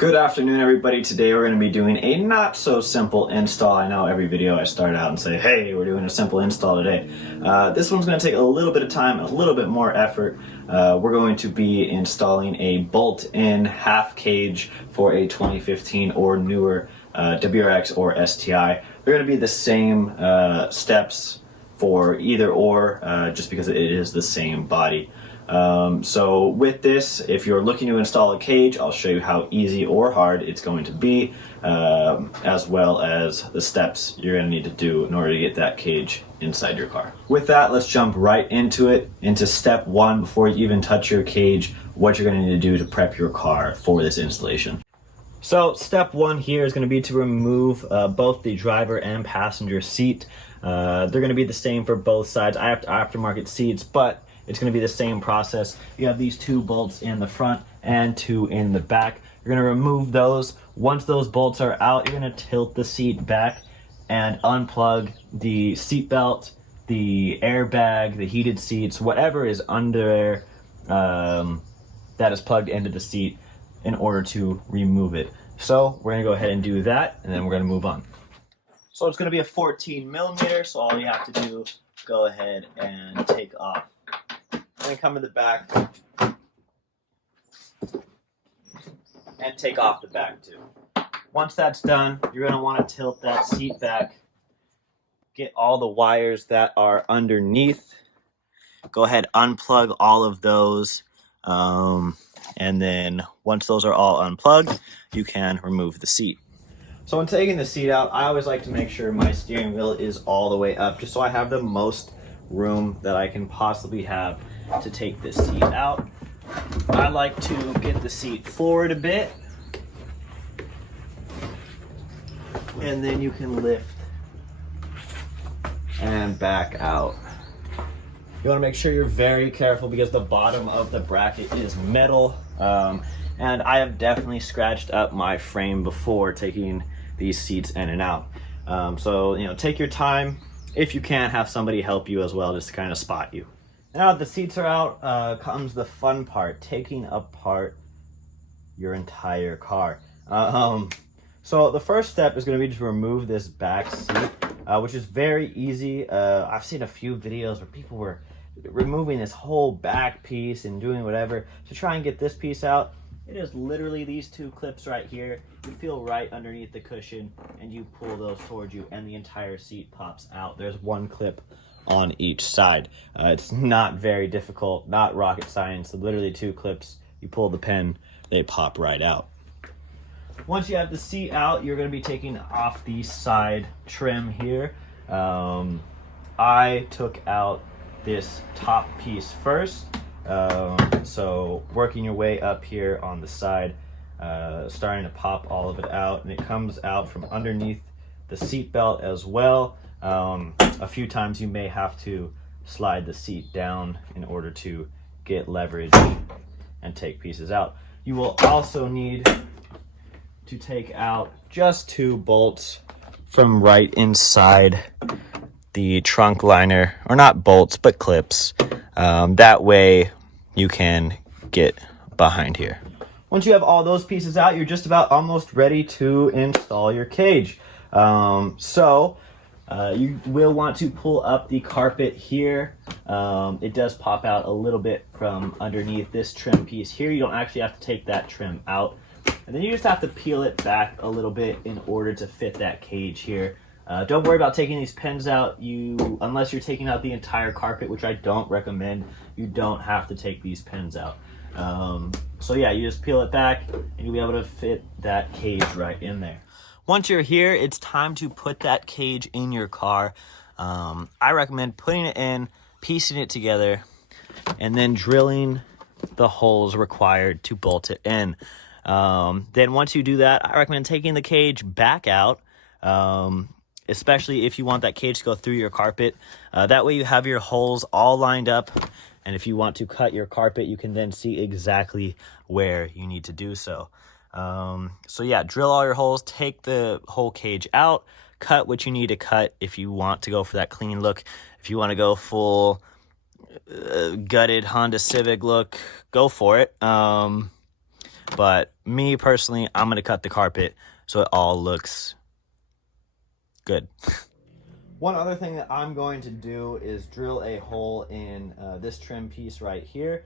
Good afternoon, everybody. Today we're going to be doing a not so simple install. I know every video I start out and say, hey, we're doing a simple install today. This one's going to take a little bit of time, a little bit more effort. We're going to be installing a bolt-in half cage for a 2015 or newer WRX or STI. They're going to be the same steps for either or, just because it is the same body. So with this, if you're looking to install a cage, I'll show you how easy or hard it's going to be, as well as the steps you're going to need to do in order to get that cage inside your car. With that, let's jump right into it, into step one before you even touch your cage, what you're going to need to do to prep your car for this installation. So step one here is going to be to remove both the driver and passenger seat. They're going to be the same for both sides. I have aftermarket seats, but it's going to be the same process. You have these two bolts in the front and two in the back. You're going to remove those. Once those bolts are out, you're going to tilt the seat back and unplug the seat belt, the airbag, the heated seats, whatever is under that is plugged into the seat in order to remove it. So we're going to go ahead and do that, and then we're going to move on. So it's going to be a 14 millimeter, so all you have to do, go ahead and take off. And come to the back and take off the back too. Once that's done, you're going to want to tilt that seat back, get all the wires that are underneath, go ahead, unplug all of those, and then once those are all unplugged, you can remove the seat. So when taking the seat out, I always like to make sure my steering wheel is all the way up, just so I have the most room that I can possibly have to take this seat out. I like to get the seat forward a bit, and then you can lift and back out. You want to make sure you're very careful because the bottom of the bracket is metal, and I have definitely scratched up my frame before taking these seats in and out. So take your time. If you can, have somebody help you as well, just to kind of spot you. Now that the seats are out, comes the fun part, taking apart your entire car. So the first step is going to be to remove this back seat, which is very easy. I've seen a few videos where people were removing this whole back piece and doing whatever to try and get this piece out. It is literally these two clips right here. You feel right underneath the cushion and you pull those towards you and the entire seat pops out. There's one clip on each side. It's not very difficult, not rocket science. Literally two clips. You pull the pin, they pop right out. Once you have the seat out, you're going to be taking off the side trim here. I took out this top piece first. So working your way up here on the side, starting to pop all of it out, and it comes out from underneath the seat belt as well. A few times you may have to slide the seat down in order to get leverage and take pieces out. You will also need to take out just two bolts from right inside the trunk liner, or not bolts, but clips. That way you can get behind here. Once you have all those pieces out, you're just about almost ready to install your cage. You will want to pull up the carpet here. It does pop out a little bit from underneath this trim piece here. You don't actually have to take that trim out. And then you just have to peel it back a little bit in order to fit that cage here. Don't worry about taking these pins out. Unless you're taking out the entire carpet, which I don't recommend, you don't have to take these pins out. So yeah, you just peel it back and you'll be able to fit that cage right in there. Once you're here, it's time to put that cage in your car. I recommend putting it in, piecing it together, and then drilling the holes required to bolt it in. Then once you do that, I recommend taking the cage back out, especially if you want that cage to go through your carpet. That way you have your holes all lined up, and if you want to cut your carpet, you can then see exactly where you need to do so. So yeah, drill all your holes, take the whole cage out, cut what you need to cut if you want to go for that clean look. If you want to go full gutted Honda Civic look, go for it. But me personally, I'm going to cut the carpet so it all looks good. One other thing that I'm going to do is drill a hole in this trim piece right here.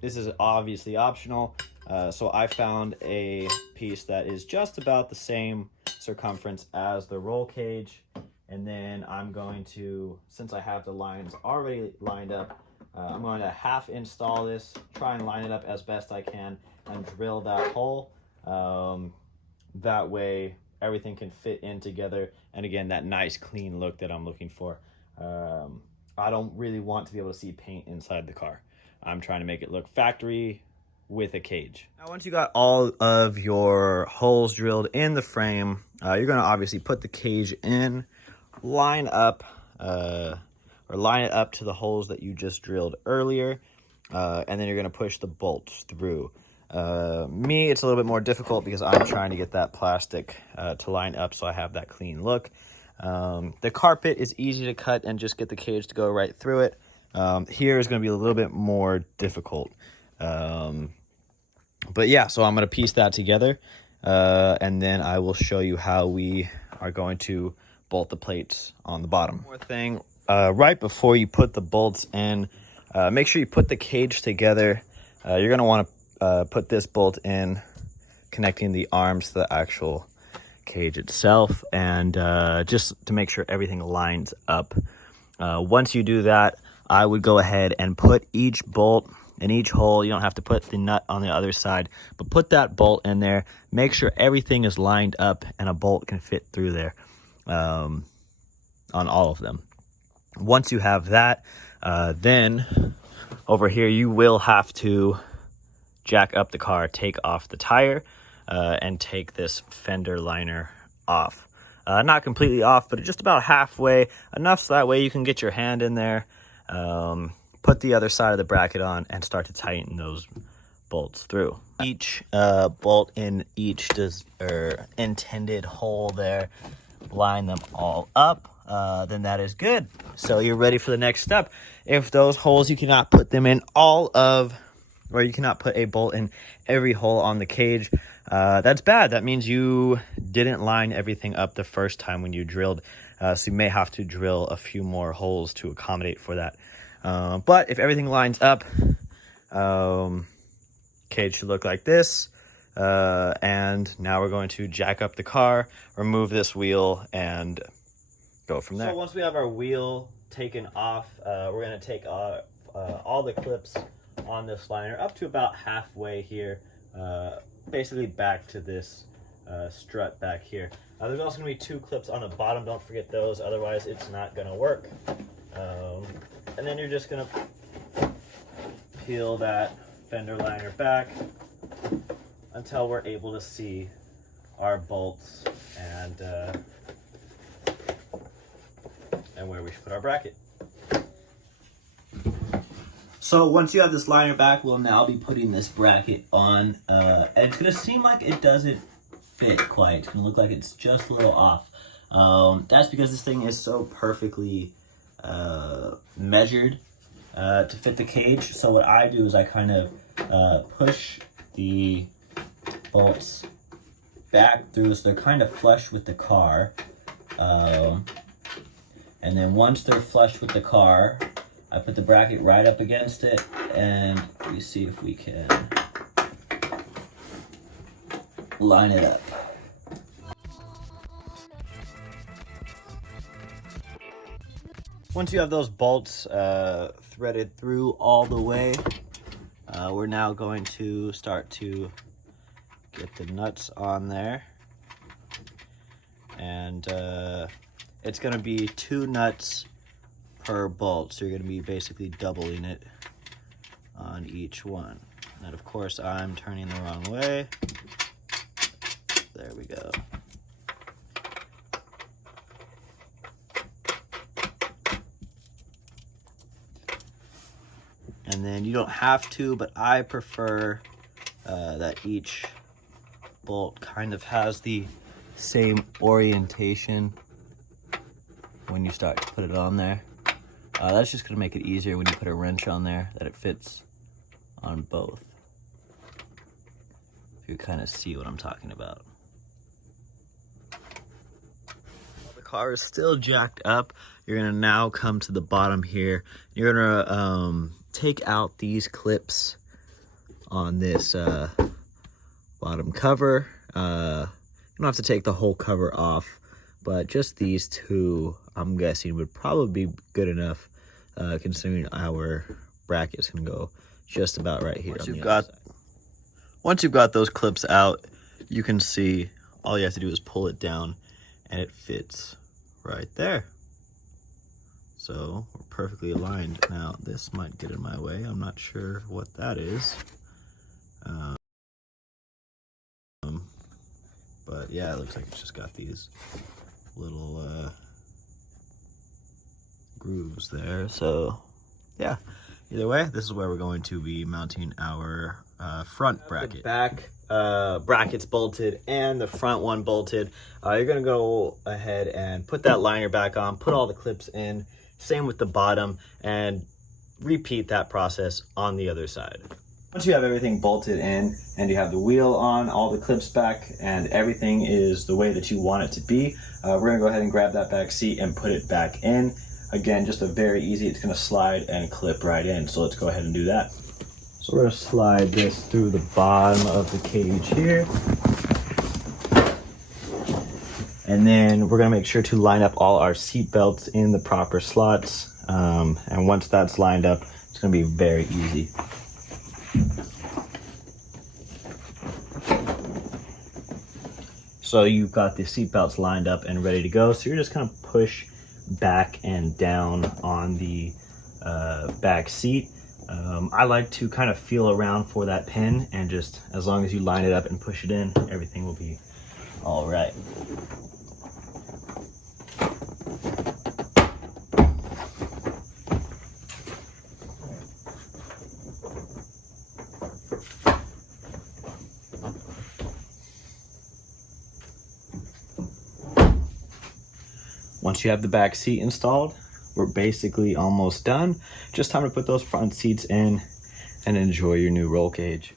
This is obviously optional, so I found a piece that is just about the same circumference as the roll cage, and then I'm going to, since I have the lines already lined up, I'm going to half install this, try and line it up as best I can, and drill that hole. That way everything can fit in together, and again, that nice clean look that I'm looking for. I don't really want to be able to see paint inside the car. I'm trying to make it look factory with a cage. Now, once you got all of your holes drilled in the frame, you're going to obviously put the cage in, line up, or line it up to the holes that you just drilled earlier, and then you're going to push the bolts through. Me, it's a little bit more difficult because I'm trying to get that plastic to line up so I have that clean look. The carpet is easy to cut and just get the cage to go right through it. Here is going to be a little bit more difficult. But yeah, so I'm going to piece that together, and then I will show you how we are going to bolt the plates on the bottom. One more thing, right before you put the bolts in, make sure you put the cage together. You're going to want to put this bolt in, connecting the arms to the actual cage itself, and just to make sure everything lines up. Once you do that, I would go ahead and put each bolt in each hole. You don't have to put the nut on the other side, but put that bolt in there. Make sure everything is lined up and a bolt can fit through there on all of them. Once you have that, then over here you will have to jack up the car, take off the tire, and take this fender liner off. Not completely off, but just about halfway, enough so that way you can get your hand in there, put the other side of the bracket on, and start to tighten those bolts through. Each bolt in each intended hole there, line them all up, then that is good. So you're ready for the next step. If those holes, you cannot put them in or you cannot put a bolt in every hole on the cage, that's bad. That means you didn't line everything up the first time when you drilled. So you may have to drill a few more holes to accommodate for that. But if everything lines up, cage should look like this. And now we're going to jack up the car, remove this wheel, and go from there. So once we have our wheel taken off, we're going to take all the clips on this liner up to about halfway here, basically back to this strut back here. There's also going to be 2 clips on the bottom. Don't forget those, otherwise it's not going to work. And then you're just going to peel that fender liner back until we're able to see our bolts and where we should put our bracket. So once you have this liner back, we'll now be putting this bracket on. And it's going to seem like it doesn't fit quite. It's going to look like it's just a little off. That's because this thing is so perfectly measured to fit the cage. So what I do is I kind of push the bolts back through so they're kind of flush with the car. And then once they're flush with the car, I put the bracket right up against it, and we see if we can line it up. Once you have those bolts threaded through all the way, we're now going to start to get the nuts on there. And it's going to be 2 nuts per bolt, so you're going to be basically doubling it on each one. And of course I'm turning the wrong way. There we go. And then you don't have to, but I prefer that each bolt kind of has the same orientation when you start to put it on there. That's just going to make it easier when you put a wrench on there, that it fits on both. if you kind of see what I'm talking about. The car is still jacked up. You're gonna now come to the bottom here. You're gonna take out these clips on this bottom cover. You don't have to take the whole cover off, but just these two, I'm guessing, would probably be good enough, considering our brackets can go just about right here. Once you've got those clips out, you can see all you have to do is pull it down and it fits right there. So we're perfectly aligned. Now this might get in my way. I'm not sure what that is. But yeah, it looks like it's just got these little grooves there. So yeah, either way, this is where we're going to be mounting our front bracket. The back brackets bolted and the front one bolted. You're gonna go ahead and put that liner back on, put all the clips in, same with the bottom, and repeat that process on the other side. Once you have everything bolted in and you have the wheel on, all the clips back, and everything is the way that you want it to be, we're gonna go ahead and grab that back seat and put it back in. Again, just a very easy, it's gonna slide and clip right in. So let's go ahead and do that. So we're gonna slide this through the bottom of the cage here. And then we're gonna make sure to line up all our seat belts in the proper slots. And once that's lined up, it's gonna be very easy. So you've got the seat belts lined up and ready to go. So you're just gonna push back and down on the back seat. I like to kind of feel around for that pin, and just as long as you line it up and push it in, everything will be all right. Once you have the back seat installed, we're basically almost done. Just time to put those front seats in and enjoy your new roll cage.